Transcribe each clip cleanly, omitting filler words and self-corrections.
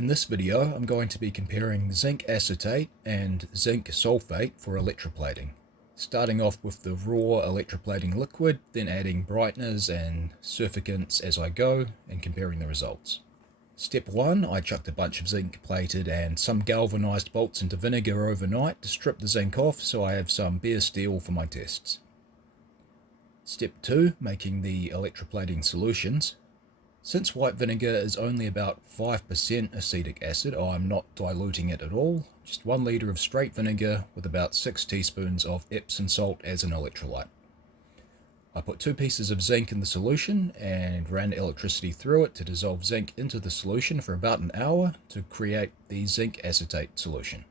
In this video, I'm going to be comparing zinc acetate and zinc sulfate for electroplating, starting off with the raw electroplating liquid, then adding brighteners and surfactants as I go and comparing the results. Step 1, I chucked a bunch of zinc plated and some galvanized bolts into vinegar overnight to strip the zinc off so I have some bare steel for my tests. Step 2, making the electroplating solutions. Since white vinegar is only about 5% acetic acid, I'm not diluting it at all, just 1 litre of straight vinegar with about 6 teaspoons of Epsom salt as an electrolyte. I put 2 pieces of zinc in the solution and ran electricity through it to dissolve zinc into the solution for about an hour to create the zinc acetate solution.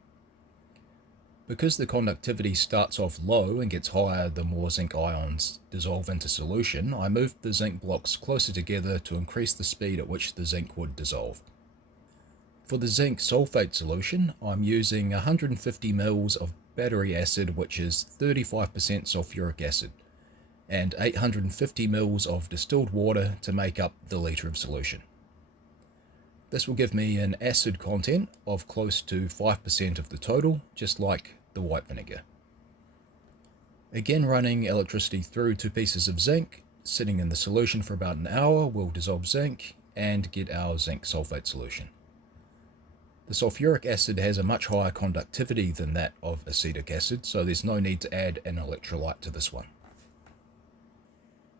Because the conductivity starts off low and gets higher the more zinc ions dissolve into solution, I moved the zinc blocks closer together to increase the speed at which the zinc would dissolve. For the zinc sulfate solution, I'm using 150 ml of battery acid, which is 35% sulfuric acid, and 850 ml of distilled water to make up the litre of solution. This will give me an acid content of close to 5% of the total, just like the white vinegar. Again, running electricity through 2 pieces of zinc, sitting in the solution for about an hour will dissolve zinc and get our zinc sulfate solution. The sulfuric acid has a much higher conductivity than that of acetic acid, so there's no need to add an electrolyte to this one.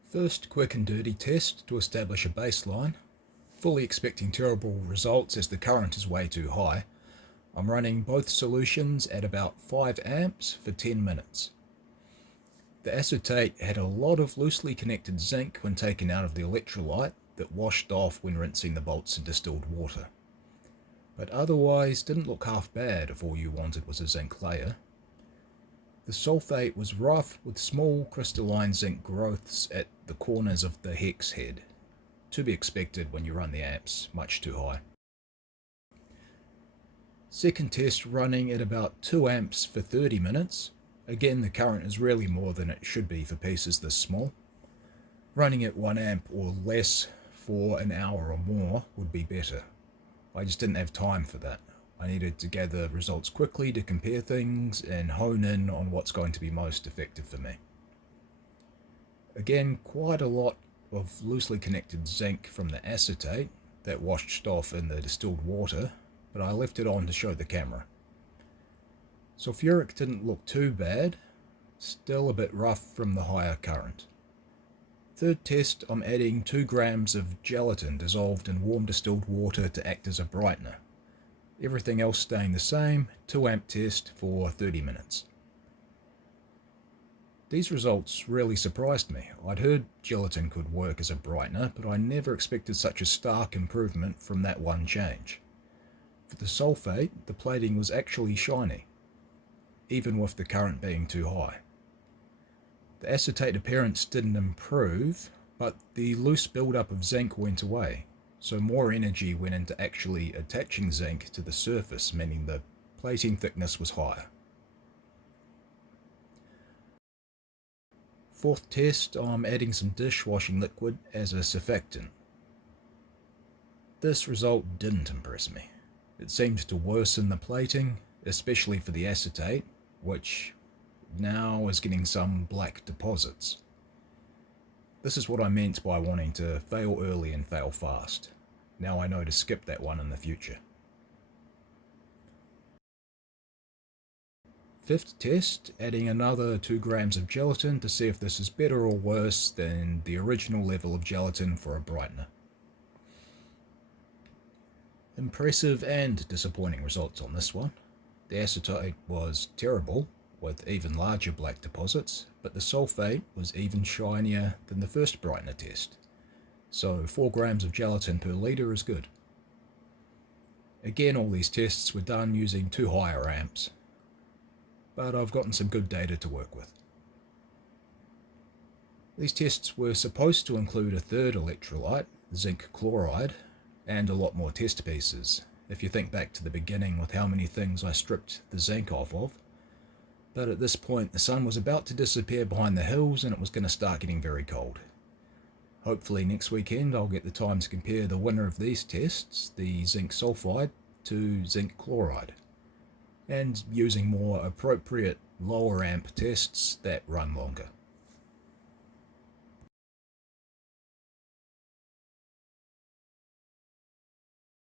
First, quick and dirty test to establish a baseline. Fully expecting terrible results as the current is way too high. I'm running both solutions at about 5 amps for 10 minutes. The acetate had a lot of loosely connected zinc when taken out of the electrolyte that washed off when rinsing the bolts in distilled water. But otherwise didn't look half bad if all you wanted was a zinc layer. The sulfate was rough with small crystalline zinc growths at the corners of the hex head. To be expected when you run the amps much too high. Second test running at about 2 amps for 30 minutes. Again, the current is really more than it should be for pieces this small. Running at 1 amp or less for an hour or more would be better. I just didn't have time for that. I needed to gather results quickly to compare things and hone in on what's going to be most effective for me. Again, quite a lot of loosely connected zinc from the acetate that washed off in the distilled water, but I left it on to show the camera. Sulfuric didn't look too bad, still a bit rough from the higher current. Third test, I'm adding 2 grams of gelatin dissolved in warm distilled water to act as a brightener. Everything else staying the same, 2 amp test for 30 minutes. These results really surprised me. I'd heard gelatin could work as a brightener, but I never expected such a stark improvement from that one change. For the sulfate, the plating was actually shiny, even with the current being too high. The acetate appearance didn't improve, but the loose buildup of zinc went away, so more energy went into actually attaching zinc to the surface, meaning the plating thickness was higher. Fourth test, I'm adding some dishwashing liquid as a surfactant. This result didn't impress me. It seemed to worsen the plating, especially for the acetate, which now is getting some black deposits. This is what I meant by wanting to fail early and fail fast. Now I know to skip that one in the future. Fifth test, adding another 2 grams of gelatin to see if this is better or worse than the original level of gelatin for a brightener. Impressive and disappointing results on this one. The acetate was terrible, with even larger black deposits, but the sulfate was even shinier than the first brightener test. So 4 grams of gelatin per litre is good. Again, all these tests were done using 2 higher amps, but I've gotten some good data to work with. These tests were supposed to include a third electrolyte, zinc chloride, and a lot more test pieces, if you think back to the beginning with how many things I stripped the zinc off of. But at this point the sun was about to disappear behind the hills and it was going to start getting very cold. Hopefully next weekend I'll get the time to compare the winner of these tests, the zinc sulfide, to zinc chloride, and using more appropriate lower amp tests that run longer.